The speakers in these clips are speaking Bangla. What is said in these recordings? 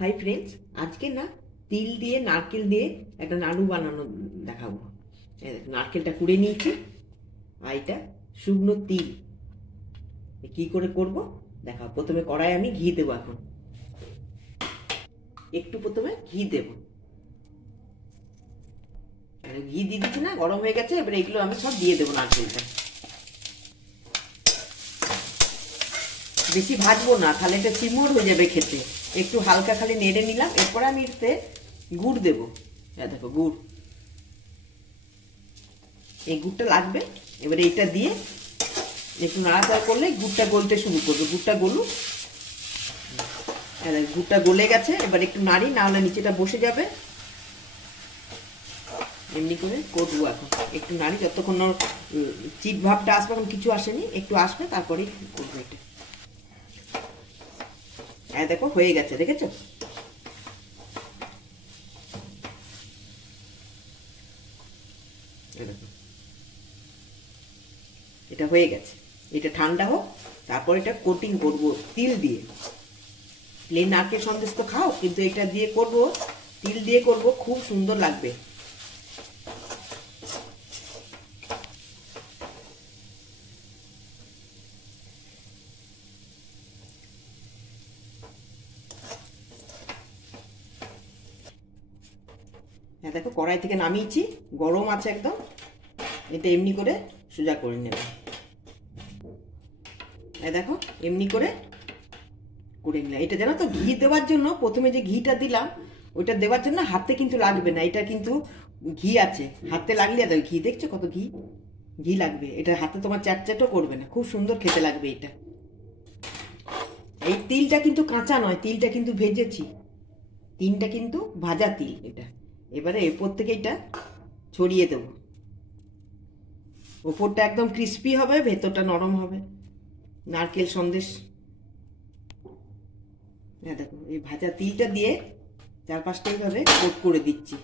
হাই ফ্রেন্ডস, আজকে না তিল দিয়ে নারকেল দিয়ে একটা নাড়ু বানানো দেখাবো। নারকেলটা কুড়ে নিয়েছি, আর এটা শুকনো তিল কি করে করব দেখাবো। প্রথমে কড়াই আমি ঘি দেবো, এখন একটু প্রথমে ঘি দেবো। ঘি দিয়ে দিচ্ছি না, গরম হয়ে গেছে। এবার এগুলো আমি সব দিয়ে দেবো। নারকেলটা বেশি ভাজবো না, তাহলে এটা চিমড় হয়ে যাবে খেতে। একটু হালকা খালি নেড়ে নিলাম। এরপরে আমি এতে গুড় দেবো। দেখো গুড়, এই গুড়টা লাগবে। এবারে এইটা দিয়ে একটু নাড়াচাড়া করলে গুড়টা গলতে শুরু করবে। গুড়টা গলুক। গুড়টা গলে গেছে, এবার একটু নাড়ি, না হলে নিচেটা বসে যাবে। এমনি করে করবো। এখন একটু নাড়ি, যতক্ষণ চিট ভাবটা আসবে, এখন কিছু আসেনি, একটু আসবে তারপরেই করবো এটা। দেখো হয়ে গেছে, দেখেছো? এটা হয়ে গেছে। এটা ঠান্ডা হোক, তারপর এটা কোটিং করব তিল দিয়ে। প্লেন নারকেল সন্দেশ তো খাও, কিন্তু এটা দিয়ে করব, তিল দিয়ে করব, খুব সুন্দর লাগবে। দেখো কড়াই থেকে নামিয়েছি, গরম আছে একদম। এটা এমনি করে সোজা করে নেব। দেখো এমনি করে নিলাম। এটা জানো তো, ঘি দেওয়ার জন্য প্রথমে যে ঘিটা দিলাম, ওইটা দেওয়ার জন্য হাতে কিন্তু লাগবে না। এটা কিন্তু ঘি আছে, হাতে লাগলে দেখো ঘি, দেখছো কত ঘি ঘি লাগবে। এটা হাতে তোমার চ্যাটচ্যাটও করবে না, খুব সুন্দর খেতে লাগবে এটা। এই তিলটা কিন্তু কাঁচা নয়, তিলটা কিন্তু ভেজেছি। তিলটা কিন্তু ভাজা তিল এটা। এবারে এরপর থেকে এটা ছড়িয়ে দেব। ওপরটা একদম ক্রিস্পি হবে, ভেতরটা নরম হবে। নারকেল সন্দেশ। দেখো এই ভাজা তিলটা দিয়ে চারপাশটা এইভাবে কোট করে দিচ্ছি।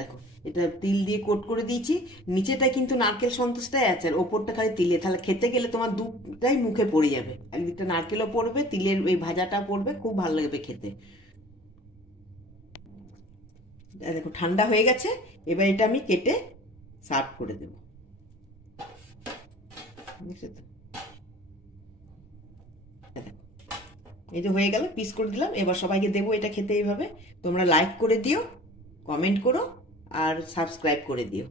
দেখো এটা তিল দিয়ে কোট করে দিয়েছি। নিচেটা কিন্তু নারকেল সন্দেশটাই আছে, আর ওপরটা খালি তিলে। তাহলে খেতে গেলে তোমার দুটাই মুখে পড়ে যাবে। একদিকটা নারকেলও পড়বে, তিলের ওই ভাজাটা পড়বে, খুব ভালো লাগবে খেতে। দেখো ঠান্ডা হয়ে গেছে। এবার এটা আমি কেটে সার্ভ করে দেবো। বুঝছো তো? এই যে হয়ে গেল, পিস করে দিলাম। এবার সবাইকে দেবো এটা খেতে। এইভাবে তোমরা লাইক করে দিও, কমেন্ট করো, আর সাবস্ক্রাইব করে দিও।